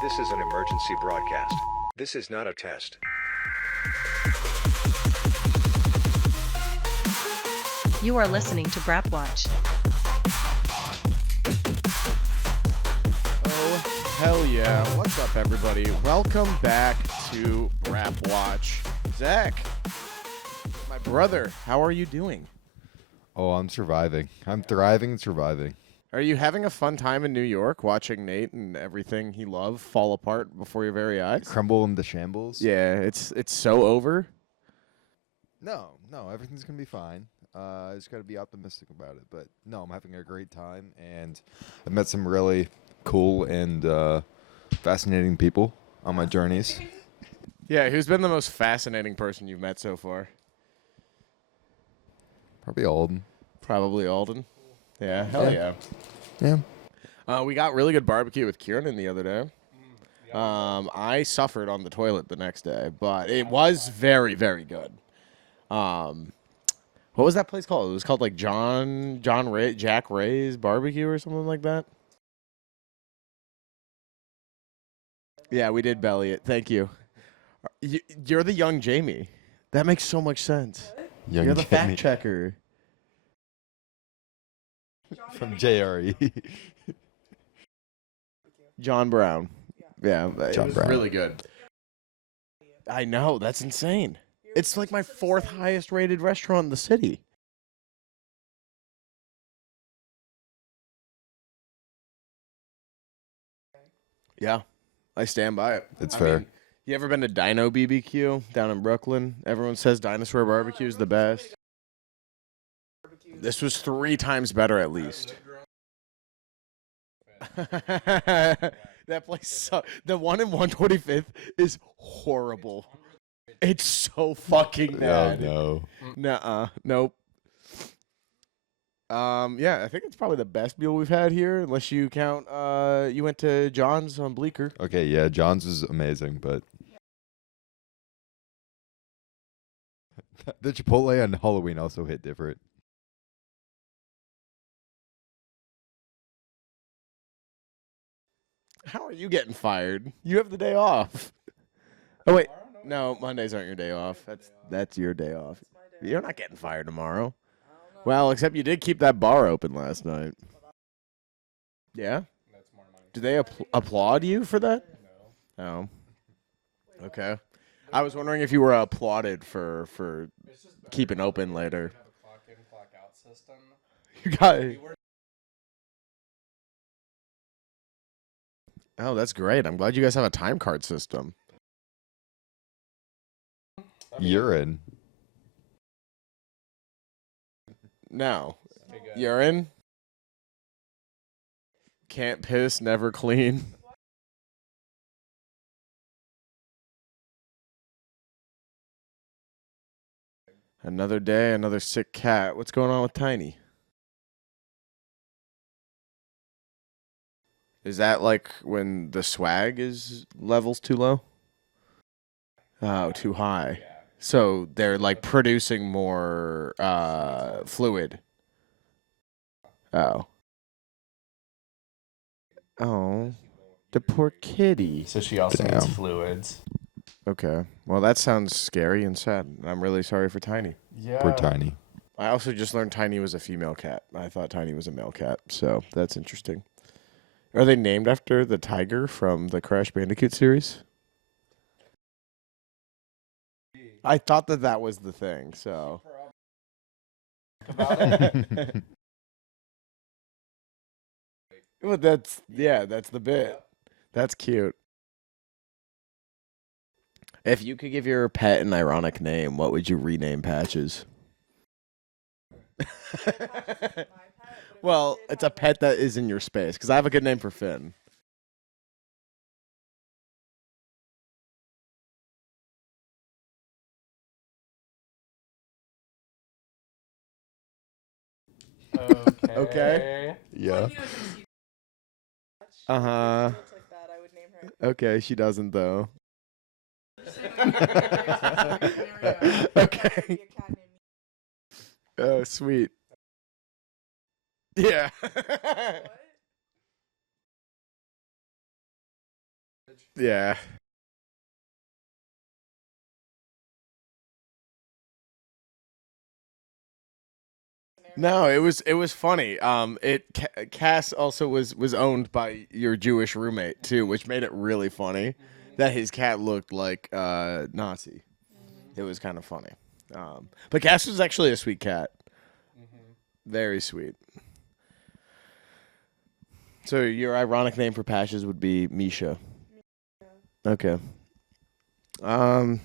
This is an emergency broadcast. This is not a test. You are listening to Brapwatch. Oh, hell yeah. What's up, everybody? Welcome back to Brapwatch. Zach, my brother, how are you doing? Oh, I'm surviving. I'm thriving and surviving. Are you having a fun time in New York watching Nate and everything he loved fall apart before your very eyes? Crumble into shambles? Yeah, it's so over. No, everything's going to be fine. I just got to be optimistic about it. But no, I'm having a great time, and I've met some really cool and fascinating people on my journeys. Yeah, who's been the most fascinating person you've met so far? Probably Alden. Probably Alden. Yeah, hell yeah. Yeah. We got really good barbecue with Kieran the other day. I suffered on the toilet the next day, but it was very, very good. What was that place called? It was called like Jack Ray's Barbecue or something like that. Yeah, we did belly it. Thank you. You're the young Jamie. That makes so much sense. You're the fact checker. From JRE. John Brown. Yeah, John it was Brown. really good. I know, that's insane. It's like my fourth highest rated restaurant in the city. Yeah, I stand by it. It's fair. You ever been to Dino BBQ down in Brooklyn? Everyone says Dinosaur Barbecue is the best. This was 3 times better at least. That place, the one in 125th is horrible. It's so fucking bad. Oh, no. Nuh-uh. Nope. Yeah, I think it's probably the best meal we've had here, unless you count, you went to John's on Bleecker. Okay, yeah, John's is amazing, but the Chipotle on Halloween also hit different. How are you getting fired? You have the day off. Oh, wait. No, Mondays aren't your day off. That's your day off. You're not getting fired tomorrow. Well, except you did keep that bar open last night. Yeah? Do they applaud you for that? No. Oh. Okay. I was wondering if you were applauded for keeping open later. You got it. Oh, that's great. I'm glad you guys have a time card system. Urine. No. Urine? Can't piss, never clean. Another day, another sick cat. What's going on with Tiny? Is that like when the swag is levels too low? Oh, too high. So they're like producing more fluid. Oh. Oh. The poor kitty. So she also Damn. needs fluids. Okay. Well, that sounds scary and sad. I'm really sorry for Tiny. Yeah. Poor Tiny. I also just learned Tiny was a female cat. I thought Tiny was a male cat, so that's interesting. Are they named after the tiger from the Crash Bandicoot series? I thought that was the thing, so. Well, that's the bit. That's cute. If you could give your pet an ironic name, what would you rename Patches? Well, it's a pet that is in your space, because I have a good name for Finn. Okay. Yeah. Uh-huh. Okay, she doesn't, though. Okay. Oh, sweet. Yeah. Yeah. No, it was funny. Cass also was owned by your Jewish roommate too, which made it really funny that his cat looked like Nazi. It was kind of funny. But Cass was actually a sweet cat. Very sweet. So your ironic name for Patches would be Misha. Okay. I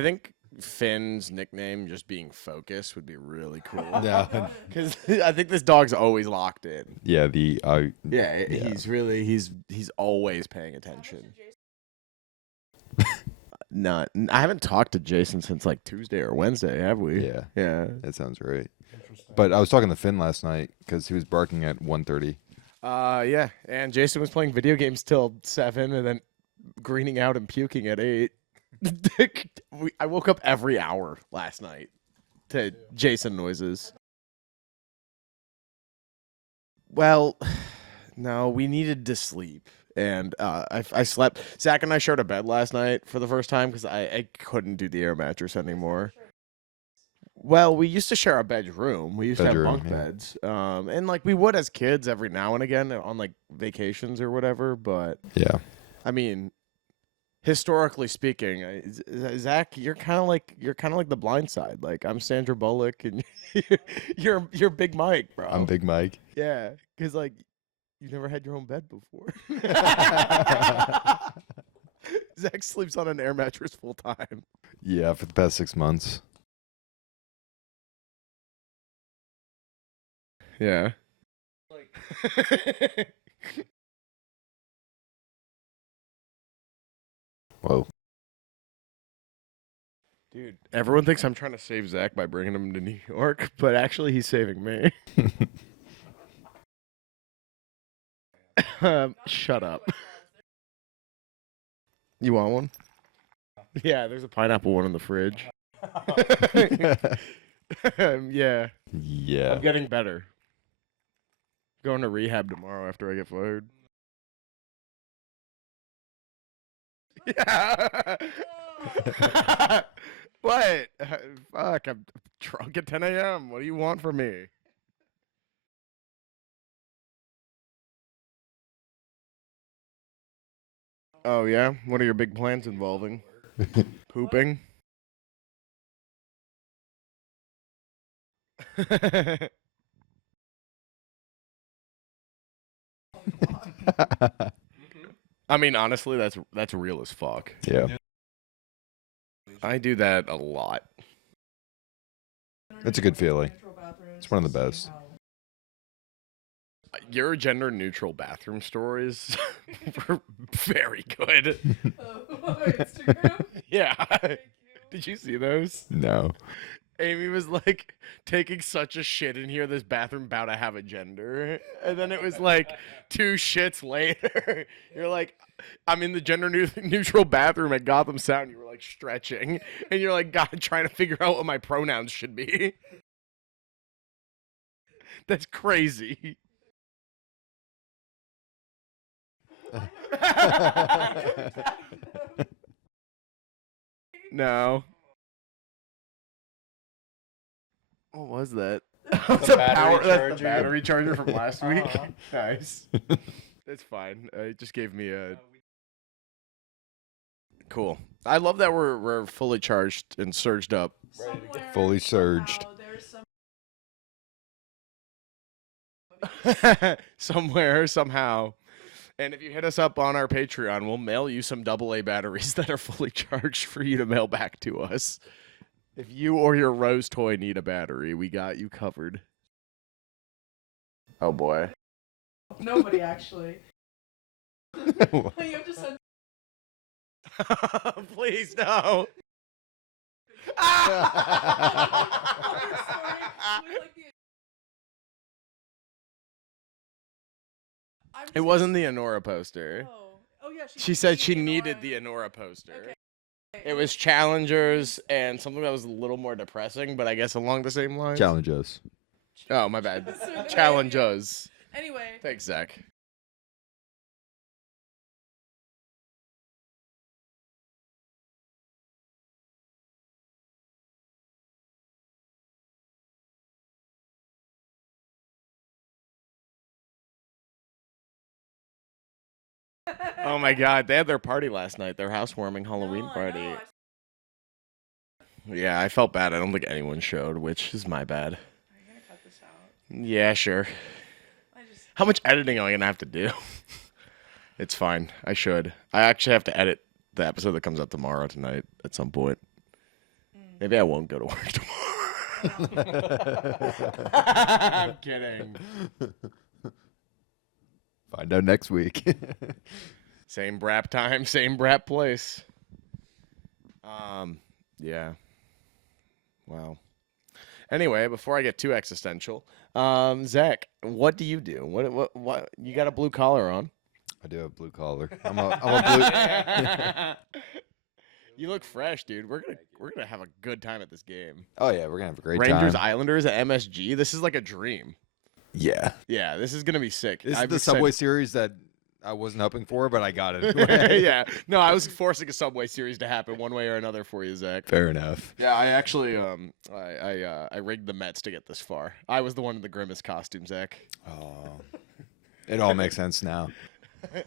think Finn's nickname just being Focus would be really cool. Yeah. Because I think this dog's always locked in. Yeah, Yeah, he's always paying attention. Not, I haven't talked to Jason since like Tuesday or Wednesday, have we? Yeah. Yeah. That sounds right. But I was talking to Finn last night because he was barking at 1:30. Yeah, and Jason was playing video games till 7 and then greening out and puking at 8. I woke up every hour last night to Jason noises. Well, no, we needed to sleep. And I slept. Zach and I shared a bed last night for the first time because I couldn't do the air mattress anymore. Well, we used to share a bedroom. We used to have bunk beds. And like we would as kids every now and again on like vacations or whatever. But Yeah. I mean, historically speaking, Zach, you're kind of like the Blind Side. Like I'm Sandra Bullock, and you're Big Mike, bro. I'm Big Mike. Yeah, because like you've never had your own bed before. Zach sleeps on an air mattress full time. Yeah, for the past 6 months. Yeah. Whoa. Dude, everyone thinks I'm trying to save Zach by bringing him to New York, but actually he's saving me. Shut up. You want one? Yeah, there's a pineapple one in the fridge. Yeah. Yeah. I'm getting better. Going to rehab tomorrow after I get fired. Yeah. What? Fuck, I'm drunk at 10 a.m. What do you want from me? Oh, yeah? What are your big plans involving? Pooping? I mean, honestly, that's real as fuck. Yeah. I do that a lot. It's a good feeling. It's one of the best. Your gender neutral bathroom stories were very good. Instagram? Yeah. Did you see those? No. Amy was like taking such a shit in here. This bathroom about to have a gender. And then it was like 2 shits later. You're like, I'm in the gender neutral bathroom at Gotham Sound. You were like stretching. And you're like, God, trying to figure out what my pronouns should be. That's crazy. No. What was that? That's a battery battery charger from last week. Uh-huh. Nice. It's fine. It just gave me a cool. I love that we're fully charged and surged up. Fully surged. Somewhere, somehow. And if you hit us up on our Patreon, we'll mail you some AA batteries that are fully charged for you to mail back to us. If you or your Rose toy need a battery, we got you covered. Oh boy. Nobody actually. You have to send. Please no. It wasn't the Honora poster. Oh yeah. She said she needed the Honora poster. Okay. It was Challengers and something that was a little more depressing, but I guess along the same lines. Challenge us. Oh, my bad. Challenge us. Anyway. Thanks, Zach. Oh my God, they had their party last night. Their housewarming Halloween No, I party. know, Yeah, I felt bad. I don't think anyone showed, which is my bad. Are you gonna cut this out? Yeah, sure. How much editing am I gonna have to do? It's fine. I should. I actually have to edit the episode that comes out tomorrow tonight at some point. Maybe I won't go to work tomorrow. I'm kidding. Find out next week. Same Brap time, same Brap place. Yeah. Wow. Anyway, before I get too existential, Zach, what do you do? What? You got a blue collar on? I do have blue collar. I'm a blue. You look fresh, dude. We're gonna have a good time at this game. Oh yeah, we're gonna have a great Rangers time. Islanders at MSG. This is like a dream. Yeah, Yeah, this is gonna be sick. this is I'm the excited. Subway series that I wasn't hoping for, but I got it. Yeah, no, I was forcing a Subway series to happen one way or another for you, Zach. Fair enough. Yeah, I actually I rigged the Mets to get this far. I was the one in the Grimace costume, Zach. Oh, it all makes sense now.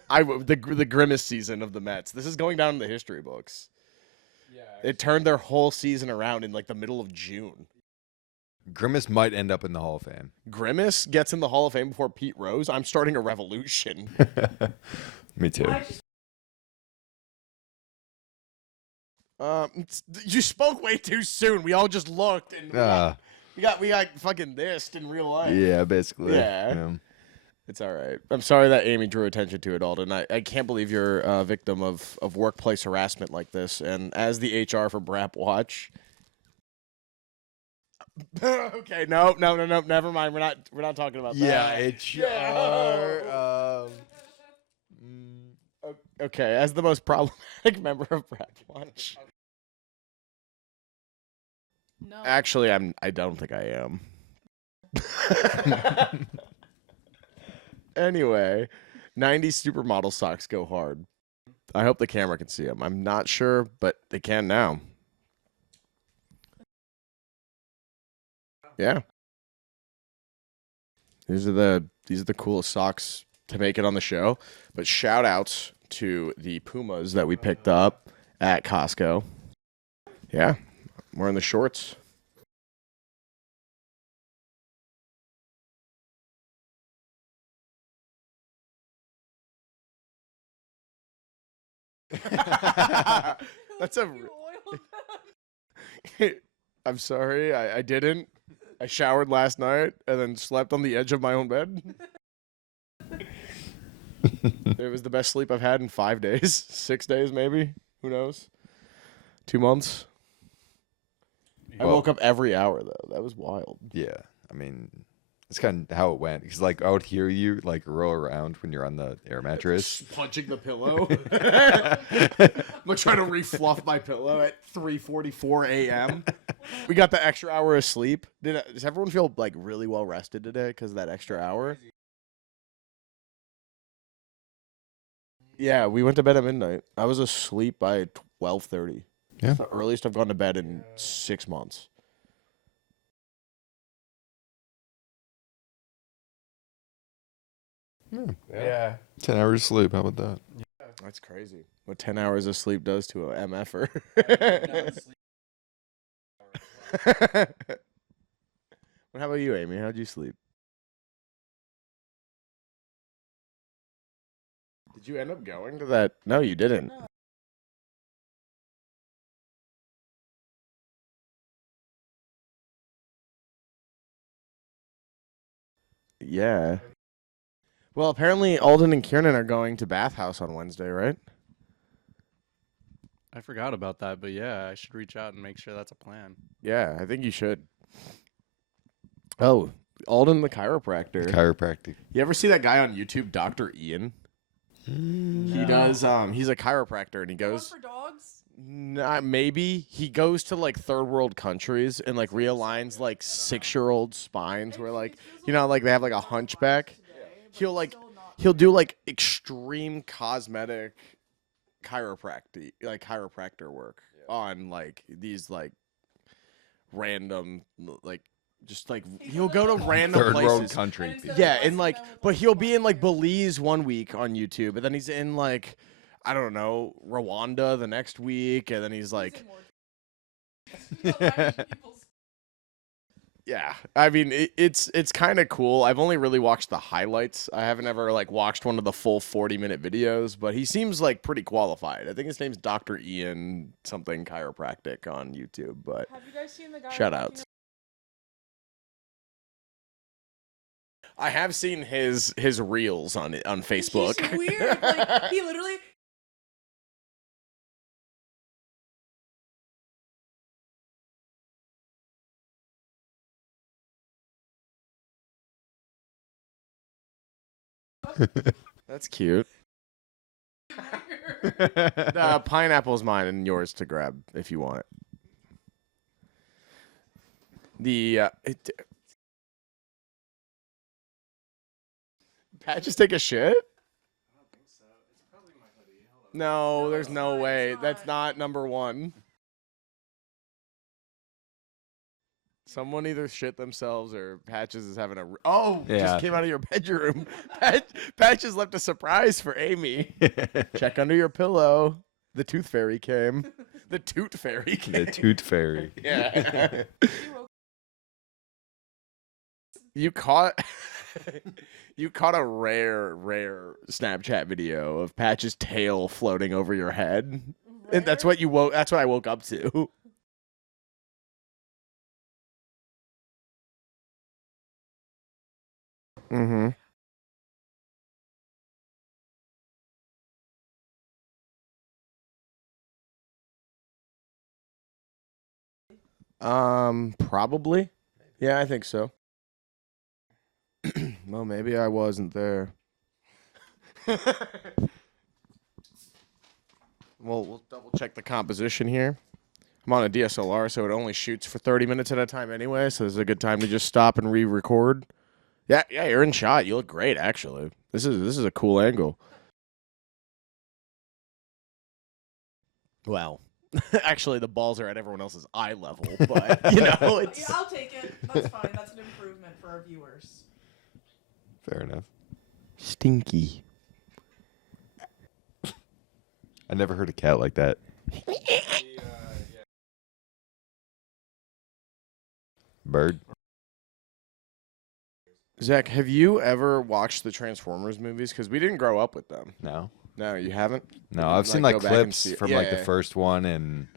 The Grimace season of the Mets. This is going down in the history books. Yeah, it turned their whole season around in like the middle of June. Grimace might end up in the Hall of Fame. Grimace gets in the Hall of Fame before Pete Rose. I'm starting a revolution. Me too. You spoke way too soon. We all just looked and we got fucking this in real life. Yeah, basically. Yeah. It's all right. I'm sorry that Amy drew attention to it, Alden. I can't believe you're a victim of workplace harassment like this. And as the HR for Brapwatch. Okay, no, never mind. We're not talking about that. HR. Okay, as the most problematic member of Brapwatch. No. Actually, I don't think I am. Anyway, 90s supermodel socks go hard. I hope the camera can see them. I'm not sure, but they can now. Yeah. These are the coolest socks to make it on the show. But shout outs to the Pumas that we picked up at Costco. Yeah. We're in the shorts. That's a. I'm sorry, I didn't. I showered last night and then slept on the edge of my own bed. It was the best sleep I've had in 5 days, 6 days maybe. Who knows? 2 months. I woke up every hour though. That was wild. Yeah, I mean, it's kind of how it went. Because like I would hear you like roll around when you're on the air mattress. Punching the pillow. I'm trying to refluff my pillow at 3:44 a.m. We got the extra hour of sleep. Does everyone feel like really well rested today because of that extra hour? Yeah, we went to bed at midnight. I was asleep by 12:30. Yeah. It's the earliest I've gone to bed in 6 months. Yeah. 10 hours of sleep. How about that? That's crazy. What 10 hours of sleep does to a MFer. How about you, Amy? How'd you sleep? Did you end up going to that? No, you didn't. Yeah. Well, apparently Alden and Kieran are going to Bathhouse on Wednesday, right? I forgot about that, but yeah, I should reach out and make sure that's a plan. Yeah, I think you should. Oh, Alden the chiropractor. Chiropractic. You ever see that guy on YouTube, Dr. Ian? He does. He's a chiropractor, and he One goes. for dogs? Not maybe he goes to like third world countries and like realigns like 6-year-old spines where like like they have like a hunchback. He'll do like extreme cosmetic chiropractor work on like these like random like Just like he'll go to random Third world places. country. And instead Yeah, of and busting like, them with but the he'll be in like fire. Belize one week on YouTube, and then he's in like, I don't know, Rwanda the next week, and then he's like, yeah. I mean, it's kind of cool. I've only really watched the highlights. I haven't ever like watched one of the full 40-minute videos, but he seems like pretty qualified. I think his name's Dr. Ian something chiropractic on YouTube. But Have you guys seen the guy? shout walking outs. I have seen his reels on Facebook. He's weird. Like he literally. That's cute. Pineapple's mine and yours to grab if you want it. Pat just take a shit? No, there's no way. That's not number one. Someone either shit themselves or Patches is having a. Yeah. Just came out of your bedroom. Patches left a surprise for Amy. Check under your pillow. The tooth fairy came. The toot fairy came. The Toot Fairy. Yeah. You caught a rare Snapchat video of Patch's tail floating over your head. And that's what I woke up to. Mm-hmm. Probably. Yeah, I think so. Well, maybe I wasn't there. Well, we'll double check the composition here. I'm on a DSLR, so it only shoots for 30 minutes at a time anyway, so this is a good time to just stop and re-record. Yeah, you're in shot. You look great, actually. This is a cool angle. Well, actually, the balls are at everyone else's eye level, but it's. I'll take it. That's fine. That's an improvement for our viewers. Fair enough. Stinky. I never heard a cat like that. Bird. Zach, have you ever watched the Transformers movies? Because we didn't grow up with them. No. No, you haven't? No, I've seen go like back and clips see it. from like the first one, and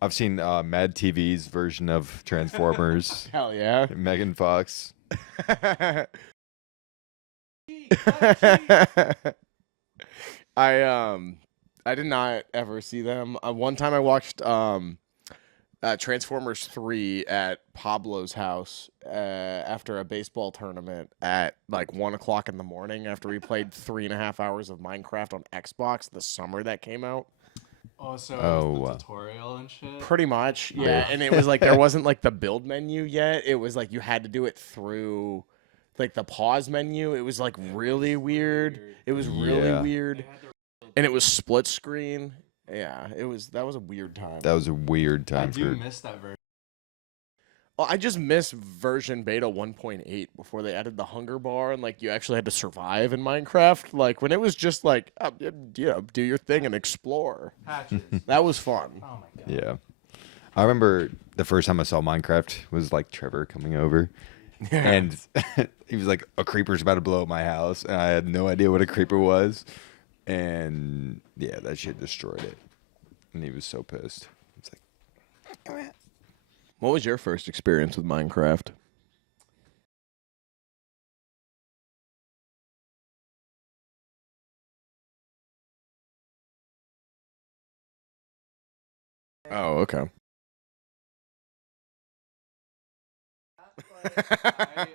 I've seen Mad TV's version of Transformers. Hell yeah. Megan Fox. I did not ever see them. One time I watched Transformers 3 at Pablo's house after a baseball tournament at like 1 o'clock in the morning after we played 3.5 hours of Minecraft on Xbox the summer that came out. Oh, so Oh, it was wow. the tutorial and shit. Pretty much, yeah. And it was like there wasn't like the build menu yet. It was like you had to do it through like the pause menu. It was like really weird. It was really Yeah. weird. And it was split screen. Yeah, that was a weird time. That was a weird I time do for. miss that version. Well, I just miss version beta 1.8 before they added the hunger bar and like you actually had to survive in Minecraft. Like when it was just like do your thing and explore. Patches. That was fun. Oh my god. Yeah. I remember the first time I saw Minecraft was like Trevor coming over. And he was like, a creeper's about to blow up my house. And I had no idea what a creeper was. And yeah, that shit destroyed it. And he was so pissed. It's like, What was your first experience with Minecraft? Oh, okay. I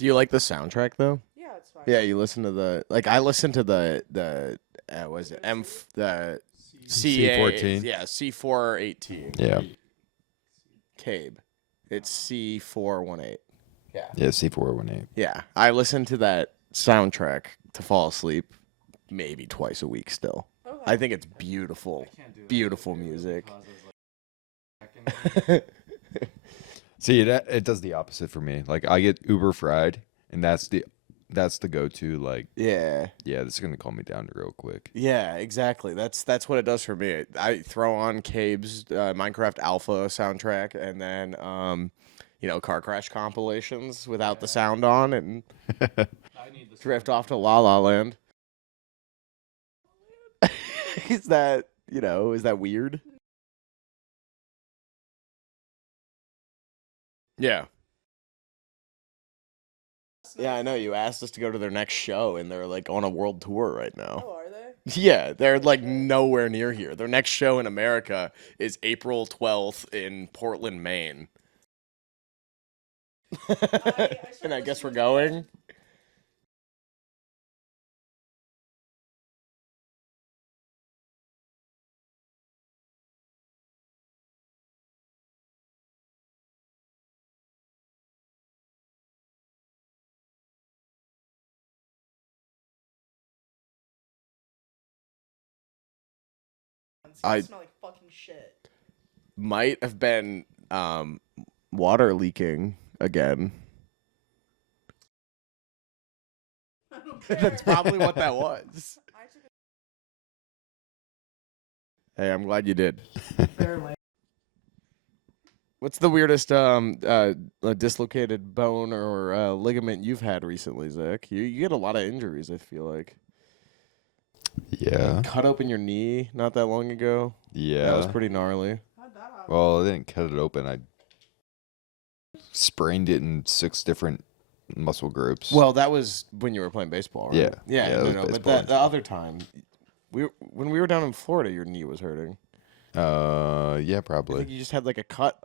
Do you like the soundtrack though? Yeah, it's fine. Yeah, you listen to I listen to the was it the C14? Yeah, C418. Yeah. Cabe. It's C418. Yeah. Yeah, C418. Yeah. I listen to that soundtrack to fall asleep maybe twice a week still. Okay. I think it's beautiful. Beautiful music. See, it does the opposite for me. Like I get Uber fried, and that's the go-to. Like, Yeah. yeah, this is gonna calm me down real quick. Yeah, exactly. That's what it does for me. I throw on Cabe's Minecraft Alpha soundtrack, and then car crash compilations without the sound on, and drift off to La La Land. Is that weird? Yeah. Yeah, I know. You asked us to go to their next show, and they're like on a world tour right now. Oh, are they? Yeah, they're like nowhere near here. Their next show in America is April 12th in Portland, Maine. And I guess we're going. I smell like fucking shit. might have been water leaking again. I don't care. That's probably what that was. I took Hey, I'm glad you did. a barely. What's the weirdest dislocated bone or ligament you've had recently, Zach? You get a lot of injuries, I feel like. Yeah. Cut open your knee not that long ago. Yeah. That was pretty gnarly. How'd that happen? Well, I didn't cut it open. I sprained it in 6 different muscle groups. Well, that was when you were playing baseball, right? Yeah. Yeah, Yeah, it was no, but baseball. the other time, when we were down in Florida, your knee was hurting. Yeah, I probably. think you just had like a cut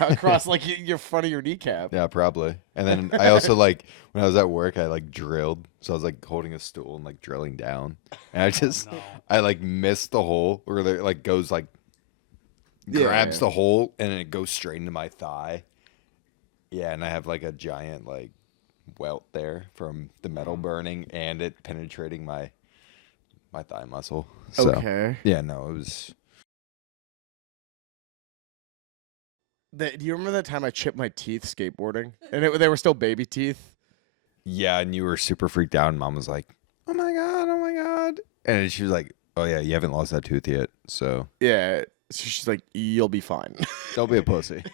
across like your front of your kneecap. Yeah, probably. And then I also when I was at work, I drilled. So I was holding a stool and drilling down. And I missed the hole where it goes grabs the hole and it goes straight into my thigh. Yeah, and I have a giant welt there from the metal burning and it penetrating my thigh muscle. So, Okay. yeah, no, it was. Do you remember that time I chipped my teeth skateboarding? And they were still baby teeth? Yeah, and you were super freaked out, and Mom was like, oh my God. And she was like, oh yeah, you haven't lost that tooth yet, so. Yeah. So she's like, you'll be fine. Don't be a pussy.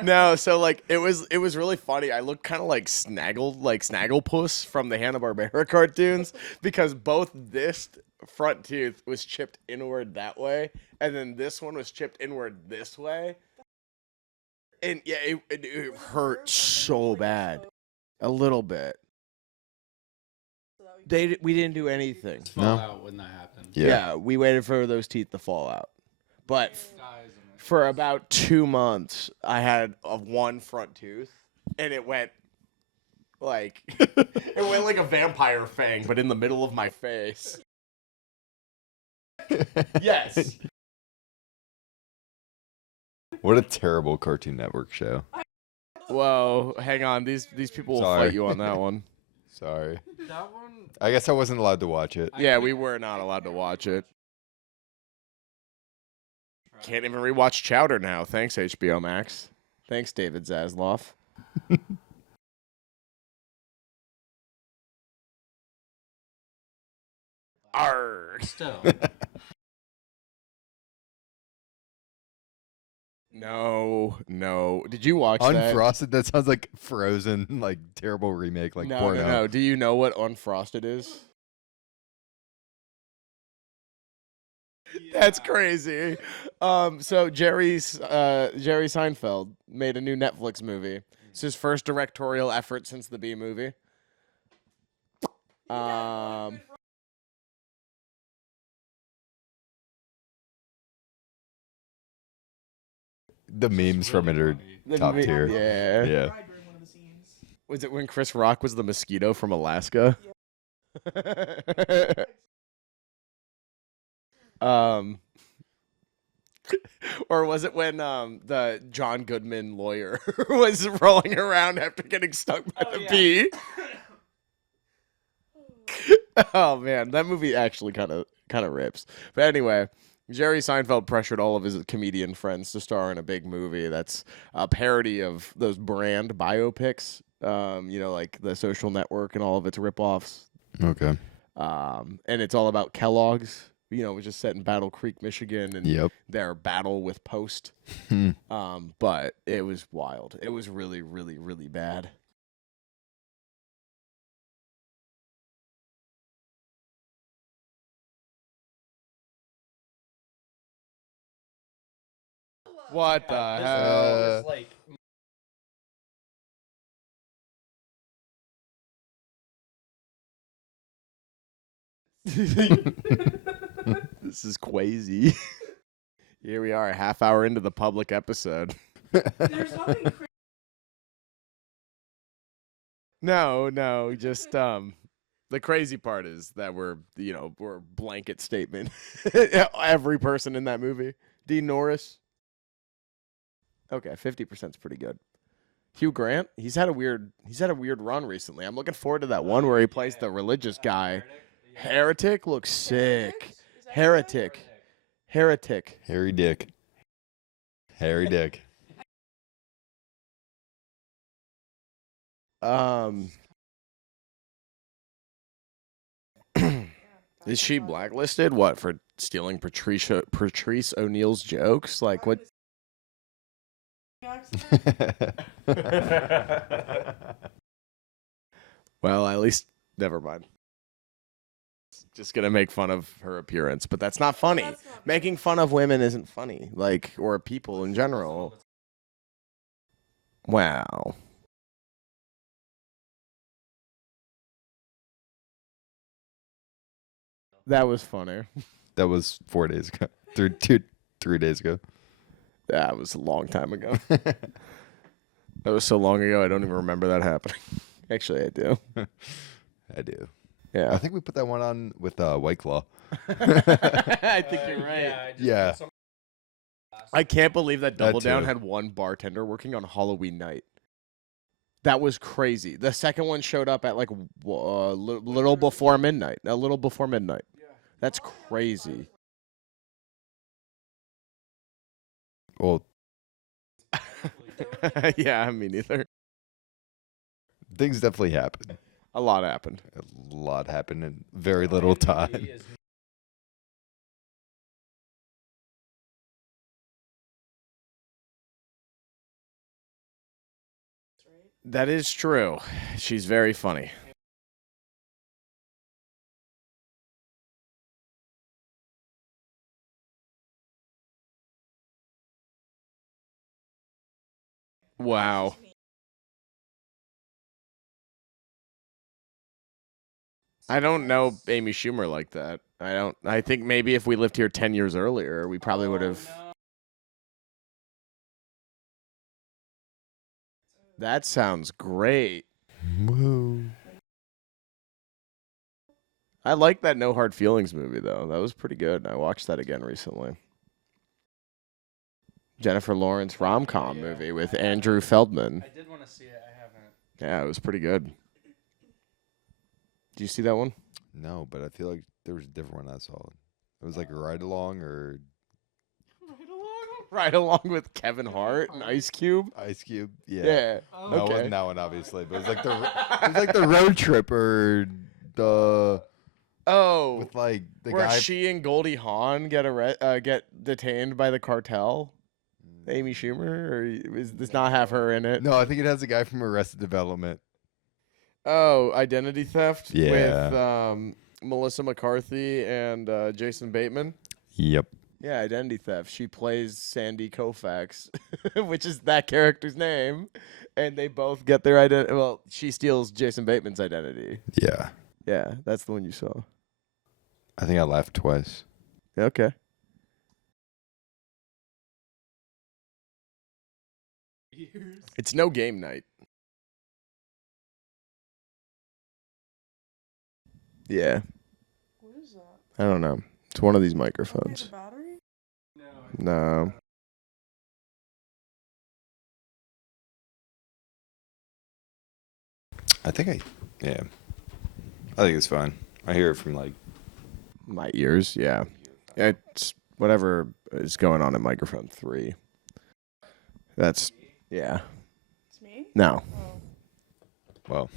No, so it was really funny. I looked kind of like Snagglepuss from the Hanna-Barbera cartoons because both this front tooth was chipped inward that way, and then this one was chipped inward this way. And yeah, it hurt so bad. A little bit. We didn't do anything. Fall out when that happened. Yeah, we waited for those teeth to fall out. But for about 2 months, I had one front tooth, and it went like a vampire fang, but in the middle of my face. Yes. What a terrible Cartoon Network show. Whoa, hang on. These people will Sorry. fight you on that one. Sorry. That one. I guess I wasn't allowed to watch it. Yeah, we were not allowed to watch it. Can't even rewatch Chowder now. Thanks, HBO Max. Thanks, David Zasloff. Arr. Still. No. Did you watch that? Unfrosted, that sounds like Frozen, terrible remake, porno. No. Do you know what Unfrosted is? That's crazy. So Jerry Seinfeld made a new Netflix movie. It's his first directorial effort since the Bee Movie. The memes from it are top tier. Yeah. Yeah. Cried during one of the scenes. Was it when Chris Rock was the mosquito from Alaska? um, or was it when the John Goodman lawyer was rolling around after getting stung by the bee? Oh man, that movie actually kind of rips. But anyway, Jerry Seinfeld pressured all of his comedian friends to star in a big movie that's a parody of those brand biopics. Like The Social Network and all of its ripoffs. Okay. And it's all about Kellogg's. Which is set in Battle Creek, Michigan, and their battle with Post. But it was wild. It was really, really, really bad. What the hell? This is crazy. Here we are, a half hour into the public episode. There's nothing crazy. No, just the crazy part is that we're blanket statement. Every person in that movie. Dean Norris. Okay, 50% is pretty good. Hugh Grant, he's had a weird run recently. I'm looking forward to that one where he plays the religious guy. Heretic looks sick. Heretic. Harry Dick. Is she blacklisted? What, for stealing Patrice O'Neal's jokes? Like what? Well, at least never mind. Just gonna make fun of her appearance, but that's not funny. Making fun of women isn't funny, or people in general. Wow. That was funny. That was 4 days ago. 3 days ago. That was a long time ago. That was so long ago, I don't even remember that happening. Actually, I do. I do. Yeah. I think we put that one on with White Claw. I think you're right. Yeah. I can't believe that Double That Down too. had one bartender working on Halloween night. That was crazy. The second one showed up at little before midnight. A little before midnight. That's crazy. Well, Yeah, me neither. things definitely happened. A lot happened. A lot happened in very little time. That is true. She's very funny. Wow. I don't know Amy Schumer like that. I think maybe if we lived here 10 years earlier, we probably would have. That sounds great. Woo. I like that No Hard Feelings movie, though. That was pretty good. I watched that again recently. Jennifer Lawrence rom-com movie with Andrew Feldman. I did want to see it. I haven't. Yeah, it was pretty good. Did you see that one? No, but I feel like there was a different one I saw. It was like a ride along or Right along with Kevin Hart and Ice Cube. Ice Cube. Yeah. Yeah. No, it Okay. wasn't that one, obviously, but it was like the road trip or the Oh, with like the where guy. she and Goldie Hawn get detained by the cartel. Amy Schumer, or does not have her in it? No, I think it has a guy from Arrested Development. Oh, Identity Theft Yeah. with Melissa McCarthy and Jason Bateman. Yep. Yeah, Identity Theft. She plays Sandy Koufax, which is that character's name, and they both get their identity. Well, she steals Jason Bateman's identity. Yeah. Yeah, that's the one you saw. I think I laughed twice. Okay. It's no game night. Yeah, What is that? I don't know. It's one of these Okay, microphones. the battery? No. I think yeah. I think it's fine. I hear it from like. My ears, yeah. It's whatever is going on in microphone 3. That's, yeah. It's me? No. Oh. Well,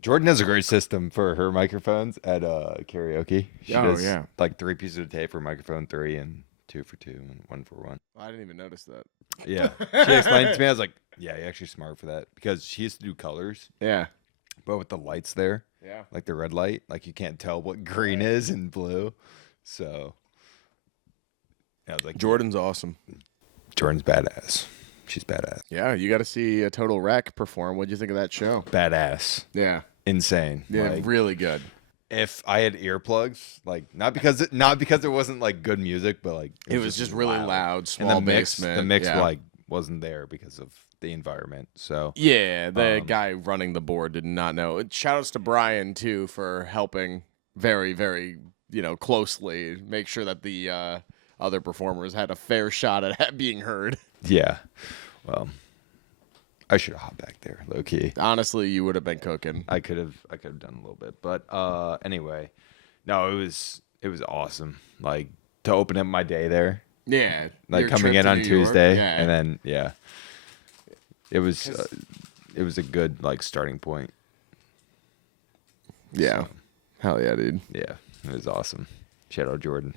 Jordan has a great system for her microphones at karaoke. She Oh, does yeah. like 3 pieces of tape for microphone 3 and 2 for 2 and 1 for 1. I didn't even notice that. Yeah, she explained it to me. I was like, "Yeah, you're actually smart for that," because she used to do colors, Yeah. but with the lights there, Yeah. like the red light, like you can't tell what green is and blue. So, I was like, Jordan's awesome. Jordan's badass. She's badass. Yeah, you got to see a Total Wreck perform. What'd you think of that show? Badass. Yeah. Insane. Yeah, Like, really good. if I had earplugs, like not because it wasn't like good music, but like It was just really loud, small and basement. the mix yeah. like wasn't there because of the environment. So Yeah, the guy running the board did not know. Shout outs to Brian too for helping very, very, closely make sure that the other performers had a fair shot at being heard. yeah, well, I should have hopped back there, low key. Honestly, you would have been cooking. I could have done a little bit, but anyway, no, it was awesome. Like to open up my day there, Yeah, like your coming trip in to on New York, Tuesday, yeah. and then it was a good like starting point. Yeah, hell yeah, dude. Yeah, it was awesome. Shout out Jordan.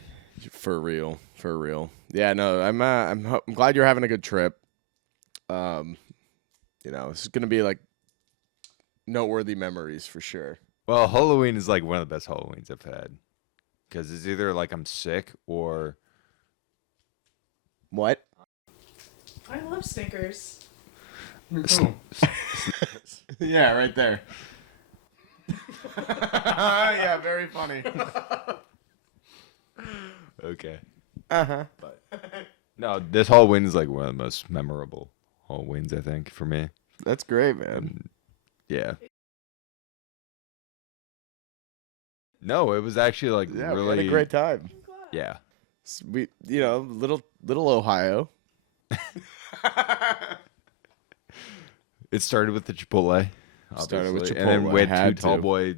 For real, for real. Yeah, no, I'm glad you're having a good trip. This is gonna be like noteworthy memories for sure. Well, Halloween is like one of the best Halloweens I've had because it's either like I'm sick or What? I love Snickers. Yeah, right there. Yeah, very funny. okay. Uh-huh. No, this Halloween is like one of the most memorable Halloweens I think for me. That's great, man. Yeah. No, it was actually like Yeah, really we had a great time. I'm glad. Yeah. We, little Ohio. It started with the Chipotle. Started with obviously, and then Chipotle, with had two tall to. boy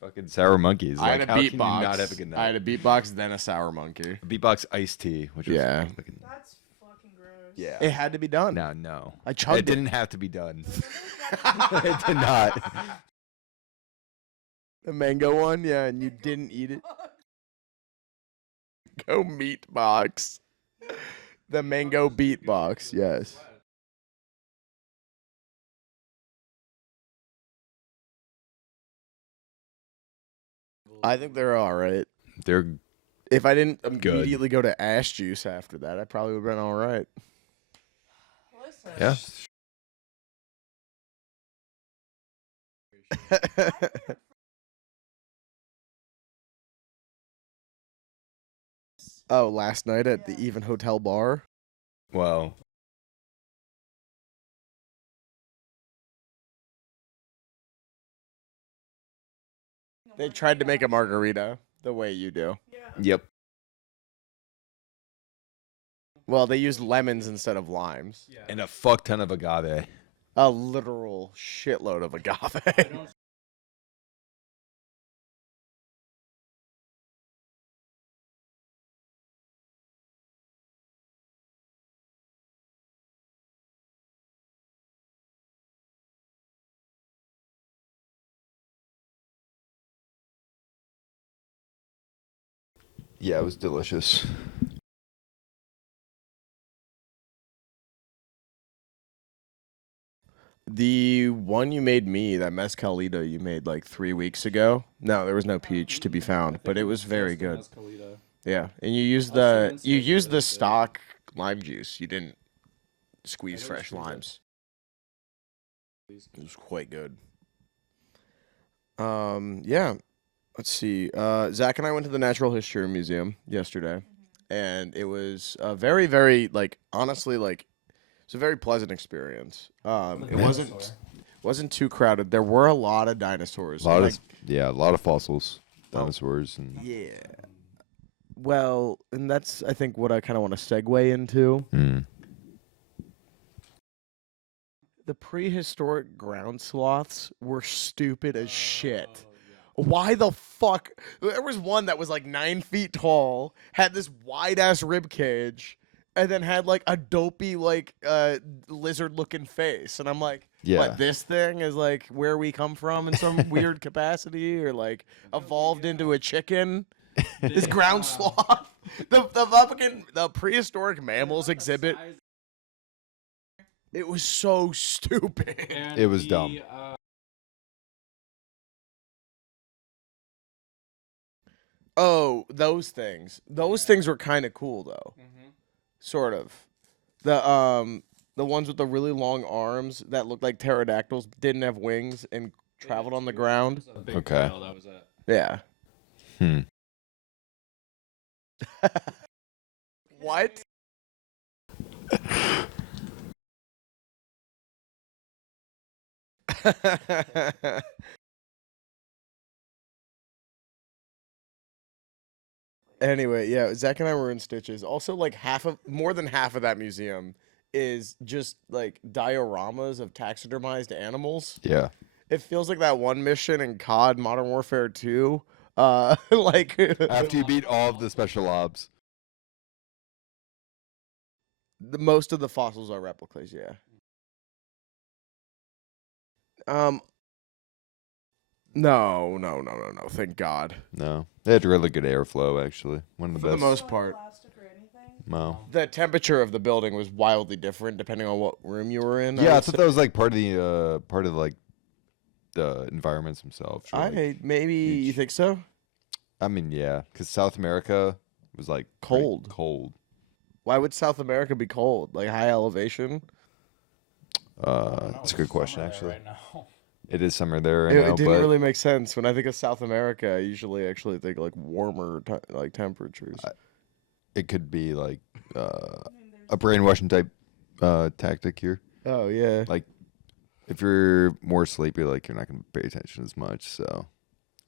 fucking sour monkeys. I Like, had a how can you beatbox. not have a good night? I had a beatbox, then a sour monkey. beatbox iced tea, which was Yeah. fucking, That's fucking gross. yeah. It had to be done. No. I chugged It didn't have to be done. It did not. The mango one, yeah, and you didn't eat it. Go meat box. The mango beatbox, yes. I think they're all right. They're If I didn't immediately go to ash juice after that, I probably would have been all right. Listen. yeah. Oh, last night at the Even Hotel bar. Well, They tried to make a margarita the way you do. Yeah. yep. Well, they used lemons instead of limes. And a fuck ton of agave. A literal shitload of agave. Yeah, it was delicious. The one you made me, that mezcalito you made like 3 weeks ago. No, there was no peach to be found, but it was very good. Yeah, and you used the stock lime juice. You didn't squeeze fresh limes. It was quite good. Yeah. Let's see. Zach and I went to the Natural History Museum yesterday, and it was very, very honestly It's a very pleasant experience. It wasn't too crowded. There were a lot of dinosaurs. A lot Like, of a lot of fossils, dinosaurs, and yeah. Well, and that's I think what I kind of want to segue into. The prehistoric ground sloths were stupid as shit. Why the fuck? There was one that was like 9 feet tall, had this wide ass rib cage, and then had like a dopey like lizard looking face. And I'm like, Yeah. what? This thing is like where we come from in some weird capacity, or like evolved into a chicken. This ground sloth, the prehistoric mammals exhibit. It was so stupid. it was dumb. Oh, those things. Those things were kind of cool though. Sort of. The ones with the really long arms that looked like pterodactyls, didn't have wings, and traveled on the ground. Okay. That was it. Yeah. What? Anyway, yeah, Zach and I were in stitches. Also, like more than half of that museum is just like dioramas of taxidermized animals. Yeah. It feels like that one mission in COD Modern Warfare 2. Like After you beat all of the special ops. most of the fossils are replicas, yeah. No. Thank God. No. They had really good airflow, actually. One of the For the best. most part. Plastic or anything? No. The temperature of the building was wildly different depending on what room you were in. Yeah, I would thought say. that was like part of like the environments themselves. or, like, Maybe you each- think so? I mean, yeah, because South America was like pretty Cold. Cold. Why would South America be cold? Like high elevation? That's a good question, actually. Right now. It is summer there right It now, didn't but really make sense. When I think of South America, I usually actually think like warmer like temperatures. it could be like a brainwashing type tactic here. Oh yeah. Like, if you're more sleepy, like you're not gonna pay attention as much. So,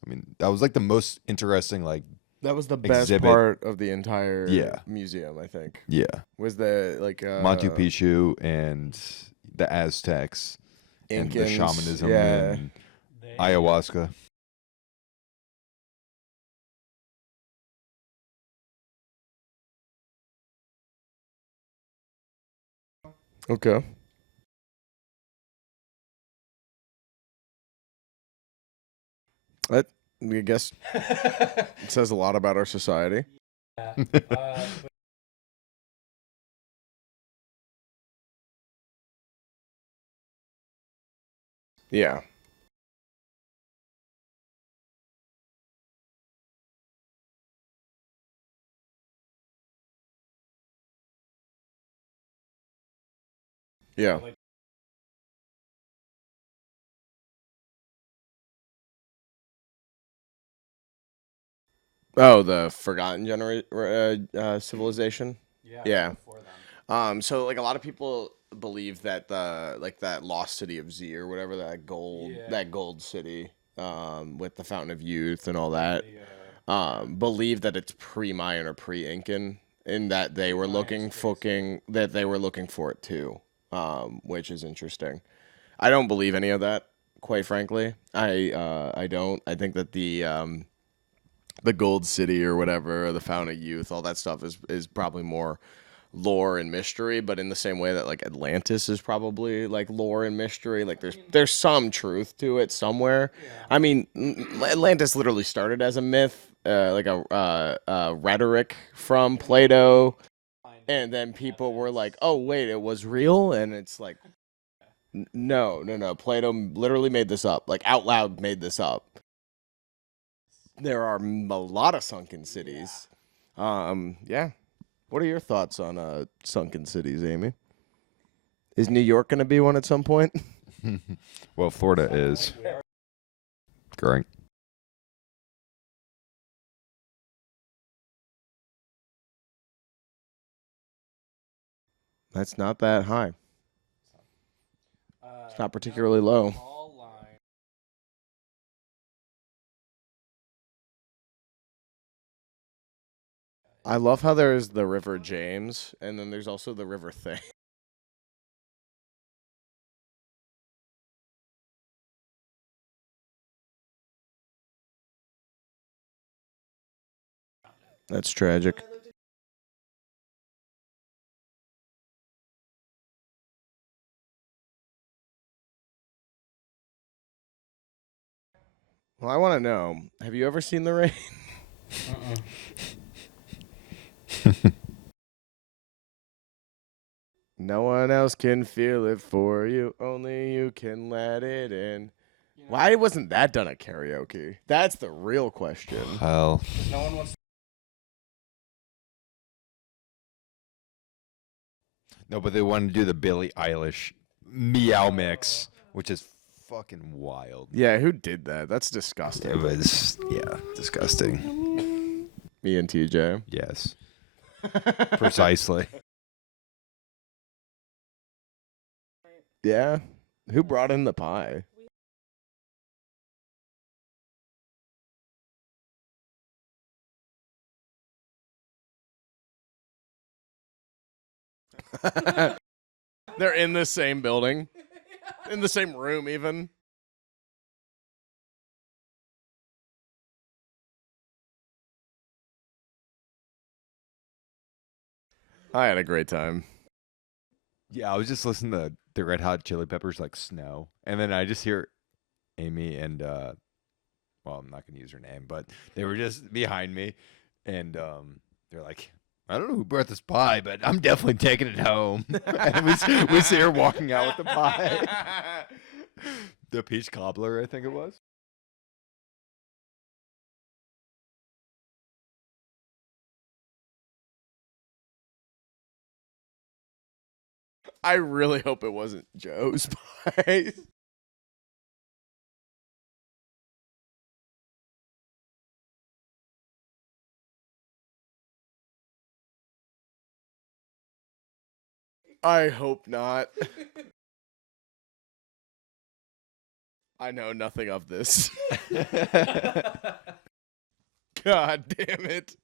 I mean, that was like the most interesting. Like, That was the best exhibit. part of the entire Yeah. museum, I think. yeah, Was the like Machu Picchu and the Aztecs and the Incans, shamanism yeah. and ayahuasca. Okay. That I guess it says a lot about our society. Yeah. Yeah. Oh, the forgotten civilization. Yeah. So like a lot of people believe that that lost city of Z or whatever that gold city with the Fountain of Youth and all that believe that it's pre-Mayan or pre-Incan and that they were looking for it too, which is interesting. I don't believe any of that, quite frankly. I don't. I think that the Gold City or whatever, or the Fountain of Youth, all that stuff is probably more lore and mystery, but in the same way that like Atlantis is probably like lore and mystery, like there's some truth to it somewhere. I mean, Atlantis literally started as a myth, like a rhetoric from Plato, and then people were like, "Oh wait, it was real," and it's like, no. Plato literally made this up, like out loud made this up. There are a lot of sunken cities. Yeah. What are your thoughts on sunken cities, Amy? Is New York going to be one at some point? Well, Florida is. Great. That's not that high. not particularly low. I love how there's the River James, and then there's also the River Thing. That's tragic. Well, I want to know, have you ever seen the rain? No one else can feel it for you. Only you can let it in. Why wasn't that done at karaoke? That's the real question. Hell. No one wants. No, but they wanted to do the Billie Eilish meow mix, which is fucking wild. Yeah, who did that? That's disgusting. It was, yeah, disgusting. Me and TJ. Yes. Precisely. Yeah. Who brought in the pie? They're in the same building, in the same room, even. I had a great time. Yeah, I was just listening to the Red Hot Chili Peppers like Snow, and then I just hear Amy and well, I'm not gonna use her name, but they were just behind me, and they're like, I don't know who brought this pie, but I'm definitely taking it home. And we see her walking out with the pie, the peach cobbler, I think it was. I really hope it wasn't Joe's pie. I hope not. I know nothing of this. God damn it.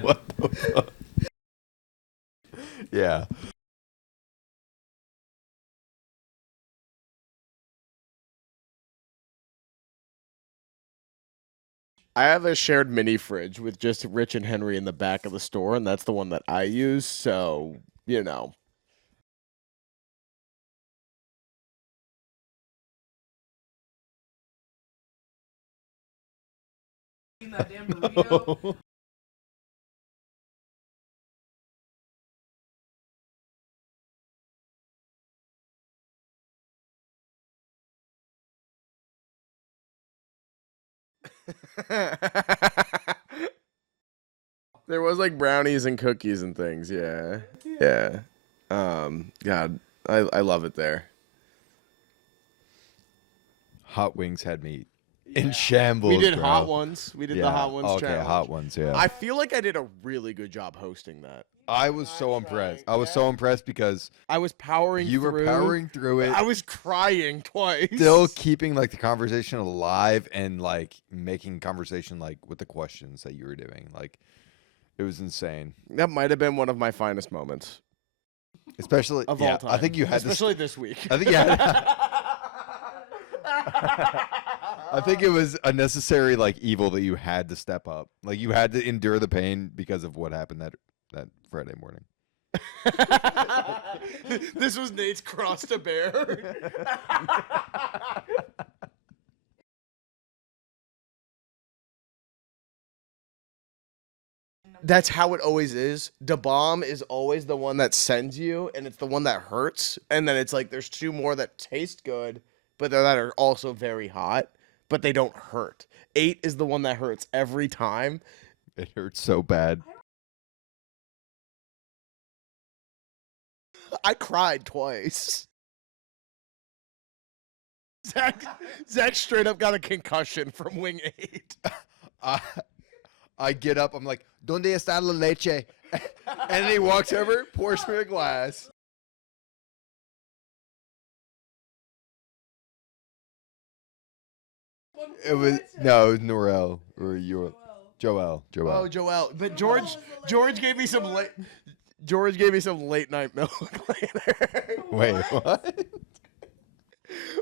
What the fuck? Yeah. I have a shared mini fridge with just Rich and Henry in the back of the store, and that's the one that I use, so, you know. Eating that damn burrito. There was like brownies and cookies and things, yeah. Yeah. God, I love it there. Hot Wings had me in shambles. We did bro. hot ones. We did the hot ones Okay, challenge. hot ones, yeah. I feel like I did a really good job hosting that. I was so impressed. I was so impressed because I was powering you through. were powering through it. I was crying twice. Still keeping like the conversation alive and like making conversation like with the questions that you were doing. Like it was insane. That might have been one of my finest moments Especially of yeah, all time. I think you had especially this week. I think you had I think it was a necessary like evil that you had to step up. Like you had to endure the pain because of what happened that Friday morning. This was Nate's cross to bear. That's how it always is. The bomb is always the one that sends you, and it's the one that hurts. And then it's like there's two more that taste good, but that are also very hot, but they don't hurt. 8 is the one that hurts every time. It hurts so bad. I cried twice. Zach straight up got a concussion from Wing 8. I get up. I'm like, "Donde está la leche?" And then he walks over, pours me a glass. It was Norel or Joel. Oh, Joel. But George gave me some late night milk later. Wait, what?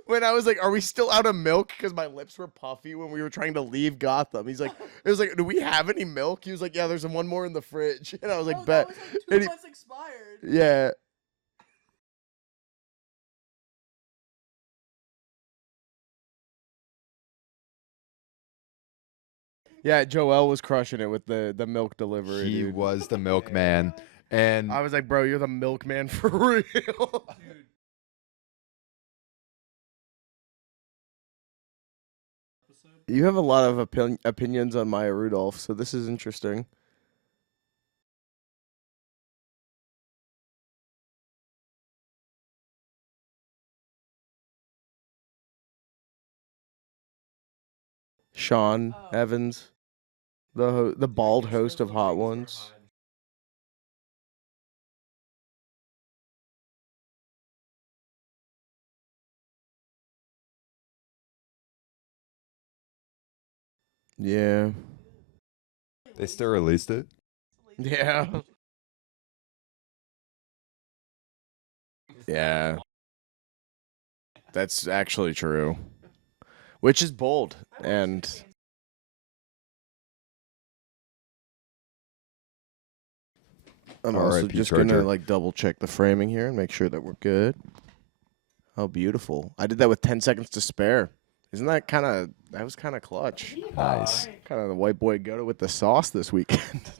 When I was like, "Are we still out of milk?" Because my lips were puffy when we were trying to leave Gotham. It was like, "Do we have any milk?" He was like, "Yeah, there's one more in the fridge." And I was like, "Bet." That was like 2 And he- months expired. Yeah. Yeah, Joel was crushing it with the milk delivery. He dude. was the milkman, and I was like, "Bro, you're the milkman for real." You have a lot of opinions on Maya Rudolph, so this is interesting. Sean Evans, the bald host of Hot Ones. Yeah. they still released it. Yeah. Yeah. That's actually true. Which is bold. And I'm also R.I.P. just Charger. gonna like double check the framing here and make sure that we're good. How beautiful. I did that with 10 seconds to spare. Isn't that that was kind of clutch. Nice. Kind of the white boy go to with the sauce this weekend.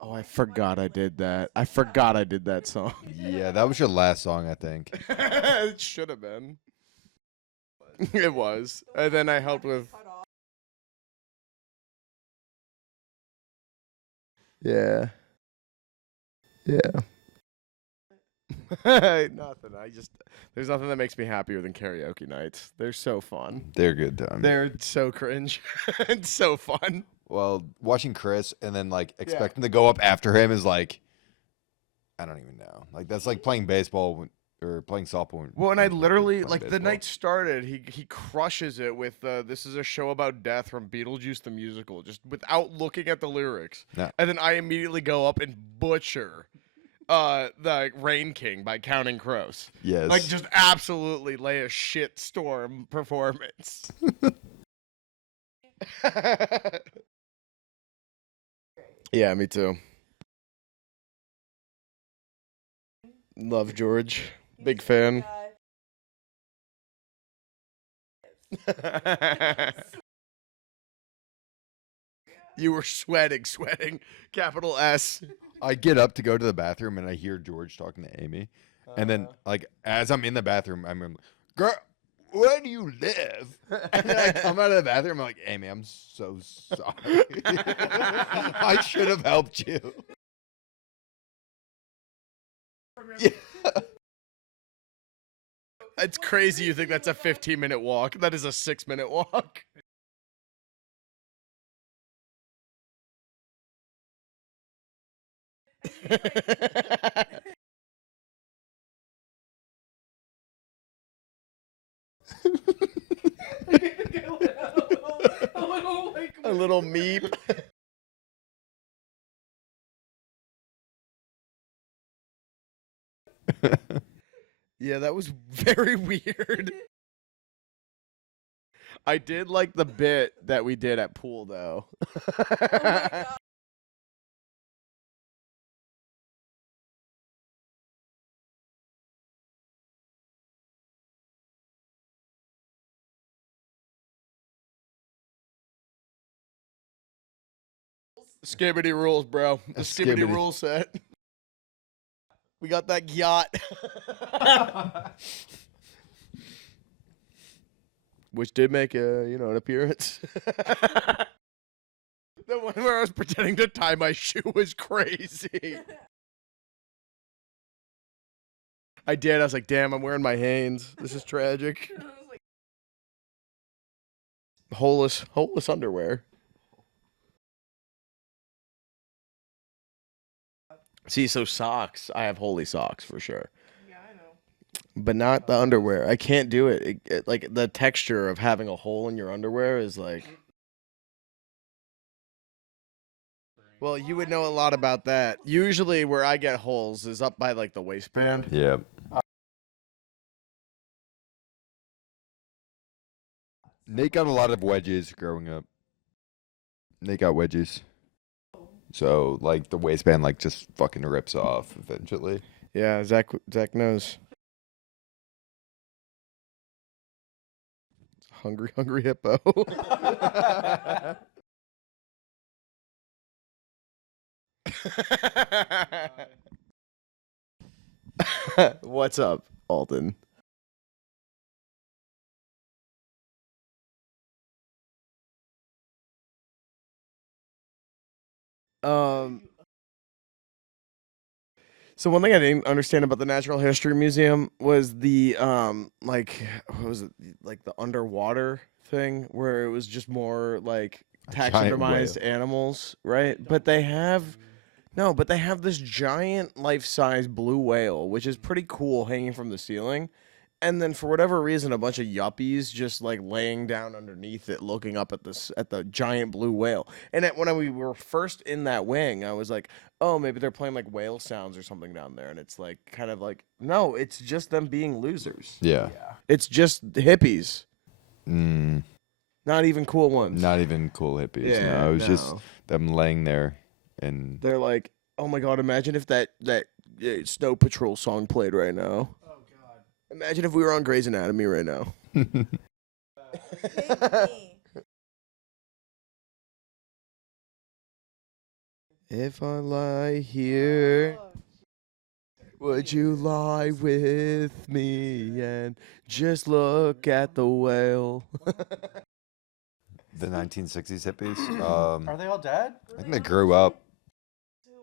Oh, I forgot I did that. I forgot I did that song. Yeah, that was your last song, I think. It should have been. It was. And then I helped with. Yeah. Yeah. Nothing. There's nothing that makes me happier than karaoke nights. They're so fun. They're good time. They're so cringe and so fun. Well, watching Chris and then like expecting to go up after him is like, I don't even know. Like that's like playing baseball or playing softball. Well, and I literally playing like the baseball. night started. He crushes it with "This is a show about death" from Beetlejuice the musical, just without looking at the lyrics. No. And then I immediately go up and butcher the Rain King by Counting Crows. Yes. Like just absolutely lay a shit storm performance. Yeah, me too. Love George. Big fan. You were sweating. Capital S. I get up to go to the bathroom and I hear George talking to Amy. And then like as I'm in the bathroom, I'm like, "Girl, where do you live?" And then I come out of the bathroom, I'm like, "Amy, I'm so sorry. I should have helped you." Yeah. It's crazy you think that's a 15-minute walk. That is a 6-minute walk. A little meep. Yeah, that was very weird. I did like the bit that we did at pool, though. Skibbity rules, bro. The skibbity Skibbity. rule set. We got that yacht. Which did make an appearance. The one where I was pretending to tie my shoe was crazy. I did. I was like, damn, I'm wearing my Hanes. This is tragic. Holeless underwear. See, so socks. I have holy socks for sure. Yeah, I know. But not the underwear. I can't do it. Like the texture of having a hole in your underwear is like. Well, you would know a lot about that. Usually, where I get holes is up by like the waistband. Yeah. Nate got a lot of wedges growing up. Nate got wedges. So, like, the waistband, like, just fucking rips off eventually. Yeah, Zach knows. Hungry hippo. What's up, Alden? So one thing I didn't understand about the Natural History Museum was the like what was it, like the underwater thing where it was just more like A giant taxidermized whale. animals, right? But they have this giant life-size blue whale, which is pretty cool, hanging from the ceiling. And then for whatever reason, a bunch of yuppies just like laying down underneath it, looking up at the giant blue whale. And when we were first in that wing, I was like, oh, maybe they're playing like whale sounds or something down there. And it's like kind of like, no, it's just them being losers. Yeah. It's just hippies, Mm, not even cool ones. not even cool hippies. Yeah, no, it was just no. them laying there and They're like, oh my god, imagine if that Snow Patrol song played right now. Oh God. Imagine if we were on Grey's Anatomy right now. If I lie here, would you lie with me and just look at the whale? the 1960s hippies. Are they all dead? I think they grew up.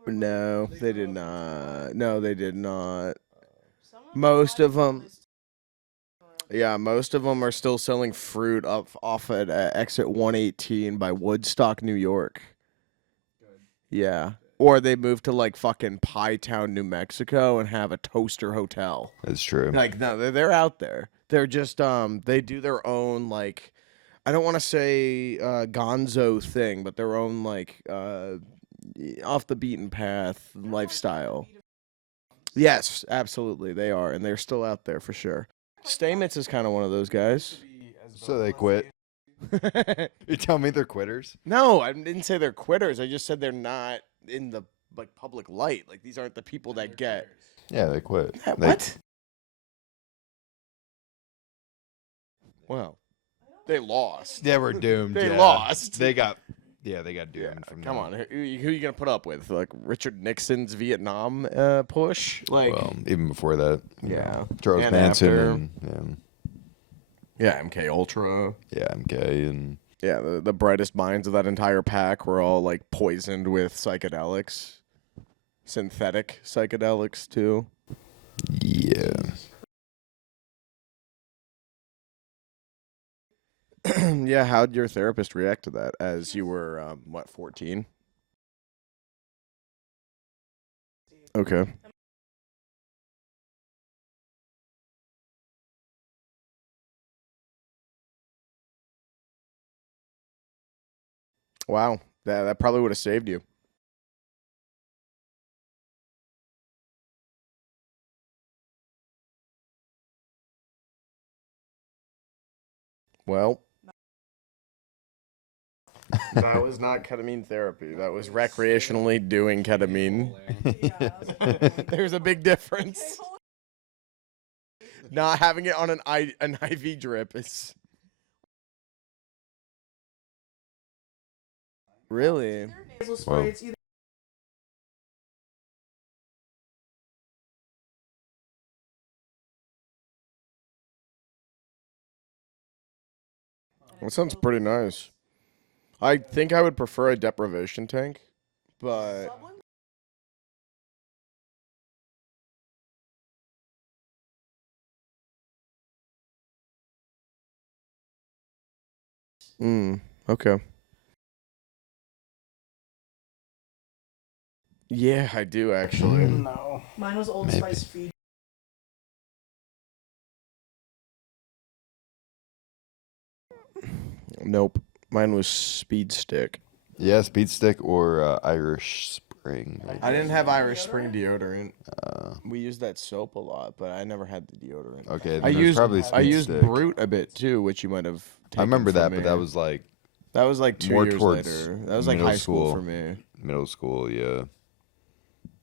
No, they did not. No, they did not. Most of them, yeah, most of them are still selling fruit off at exit 118 by Woodstock, New York. Yeah. Or they moved to like fucking Pie Town, New Mexico and have a toaster hotel. That's true. Like no, they're out there. They're just they do their own like I don't want to say gonzo thing, but their own like off the beaten path lifestyle. Yes, absolutely they are, and they're still out there for sure. Stamets is kind of one of those guys. So they quit. You tell me they're quitters? No, I didn't say they're quitters. I just said they're not in the like public light. Like these aren't the people that get. Yeah, they quit. Yeah, They- what? Well, they lost. They were doomed. They yeah. lost. They got doomed from Come that. on, who you gonna put up with? Like Richard Nixon's Vietnam push? Like, Well, even before that. you Yeah. know, Charles And Manson after. and yeah, MK Ultra. yeah, MK and Yeah, the brightest minds of that entire pack were all like poisoned with psychedelics, synthetic psychedelics too. yeah. Yeah, how'd your therapist react to that as you were, 14? Okay. Wow, that probably would have saved you. Well, that was not ketamine therapy. That was recreationally doing ketamine. There's a big difference. Not having it on an IV drip is really. Nasal spray, it's either That sounds pretty nice. I think I would prefer a deprivation tank, but Okay. Yeah, I do actually. No. Mine was Old Maybe. Spice feed. Nope. Mine was Speed Stick. Yeah, Speed Stick or Irish Spring. maybe. I didn't have Irish Spring deodorant. Uh, We used that soap a lot, but I never had the deodorant. okay, then I there's used probably I Speed used Stick. Brute a bit too, which you might have. I remember taken that, from but me. that was like like 2 more years towards later. That was like middle high school school. for me. middle school. Yeah. I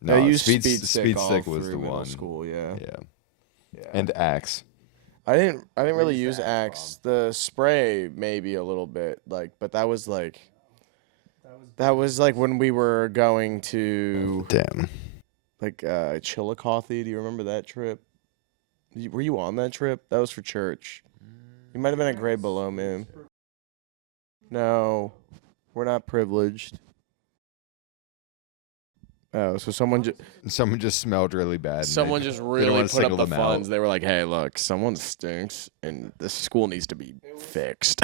No, used Speed Speed Stick all was through the middle one. School, yeah. Yeah. And Axe. I didn't really use Axe. The spray maybe a little bit, but that was like when we were going to Damn. Chillicothe. Do you remember that trip? Were you on that trip? That was for church. You might have been a grade below me. No, we're not privileged. Oh, so someone Someone just smelled really bad. and Someone they- just they don't really wanna put up single the them funds. out. They were like, "Hey, look, someone stinks, and this school needs to be fixed."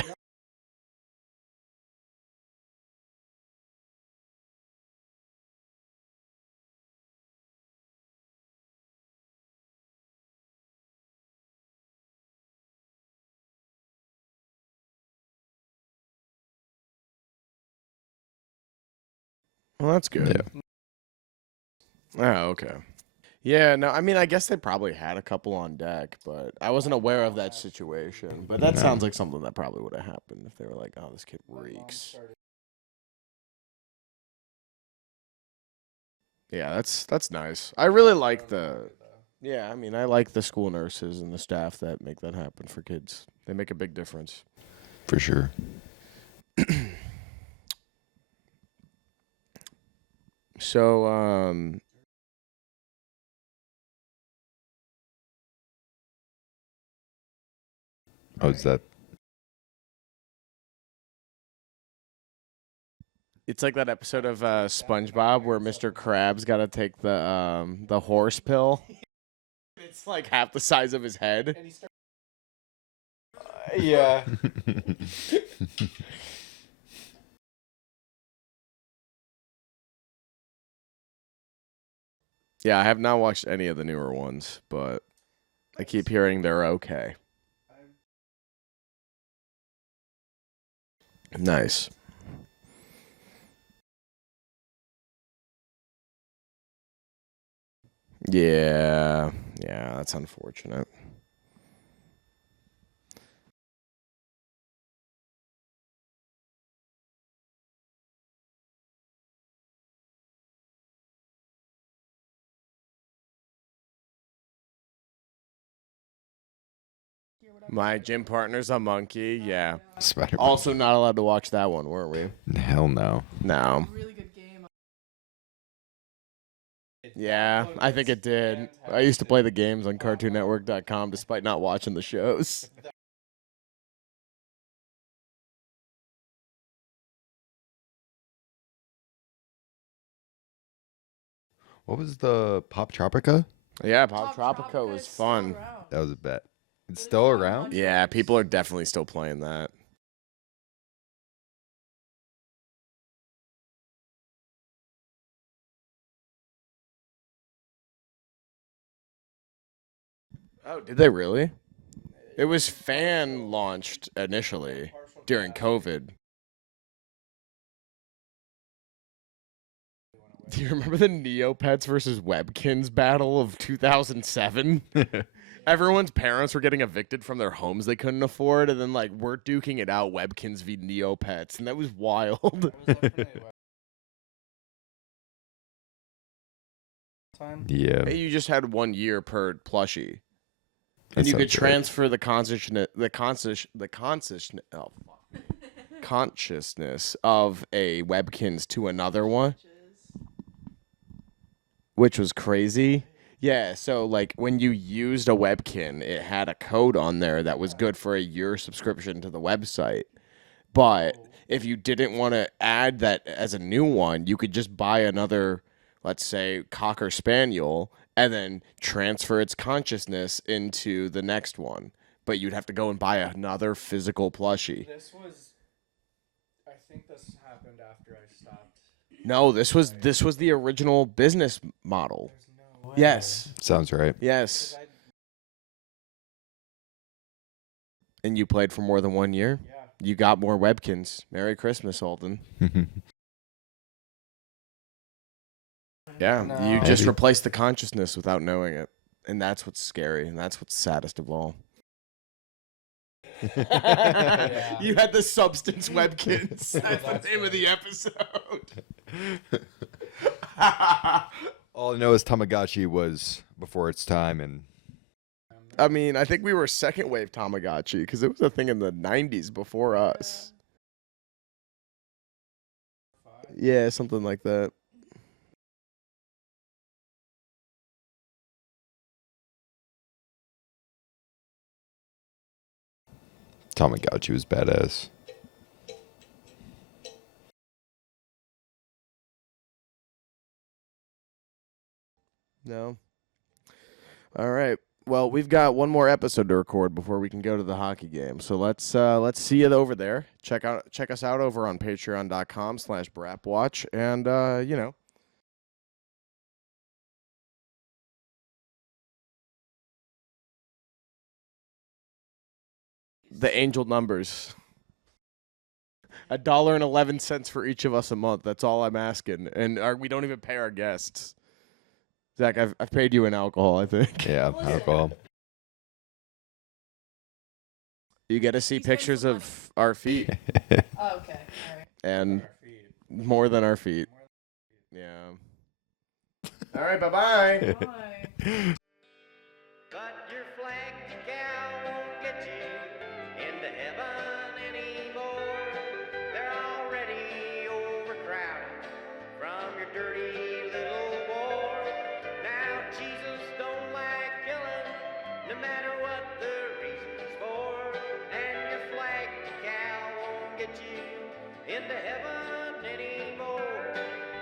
Well, that's good. Oh, okay. Yeah, no, I mean, I guess they probably had a couple on deck, but I wasn't aware of that situation. But that No. sounds like something that probably would have happened if they were like, "Oh, this kid reeks." Yeah, that's nice. I really like the. Yeah, I mean, I like the school nurses and the staff that make that happen for kids. They make a big difference. For sure. So, Oh, is that? it's like that episode of SpongeBob where Mr. Krabs got to take the horse pill. It's like half the size of his head. Yeah. Yeah, I have not watched any of the newer ones, but I keep hearing they're okay. Nice. Yeah, that's unfortunate. My gym partner's a monkey. Yeah. Spider-Man. Also not allowed to watch that one, weren't we? Hell no. No. Really good game. Yeah, I think it did. I used to play the games on CartoonNetwork.com despite not watching the shows. What was the Pop Tropica? Yeah, Pop Tropico was fun. That was a bet. It's still around? Yeah, people are definitely still playing that. Oh, did they really? It was fan launched initially during COVID. Do you remember the Neopets versus Webkinz battle of 2007? Everyone's parents were getting evicted from their homes they couldn't afford, and then we're duking it out, Webkinz v Neopets, and that was wild. Yeah. Hey, you just had 1 year per plushie, That and you could sounds right. transfer the consciousness of a Webkinz to another one, which was crazy. Yeah, so when you used a Webkin, it had a code on there that was good for a year subscription to the website. But if you didn't want to add that as a new one, you could just buy another, let's say, Cocker Spaniel, and then transfer its consciousness into the next one. But you'd have to go and buy another physical plushie. think this happened after I stopped. No, this was the original business model. No way. Yes. Sounds right. Yes. And you played for more than 1 year? Yeah. You got more Webkinz. Merry Christmas, Alden. Yeah, you just Maybe. replaced the consciousness without knowing it. And that's what's scary, and that's what's saddest of all. You had the substance Webkinz. That's the name of the episode. All I know is Tamagotchi was before its time, and I mean, I think we were second wave Tamagotchi because it was a thing in the 90s before us. Yeah, something like that. Tamagotchi was badass. No. All right. Well, we've got one more episode to record before we can go to the hockey game. So let's see you over there. Check us out over on patreon.com/Brapwatch, and the angel numbers. $1.11 for each of us a month. That's all I'm asking, and we don't even pay our guests. Zach, I've paid you in alcohol, I think. Yeah, alcohol. You get to see pictures of our feet Oh, okay. All right. and more than our feet. Yeah. All right, bye-bye. Bye. But your flag gal won't get you into heaven.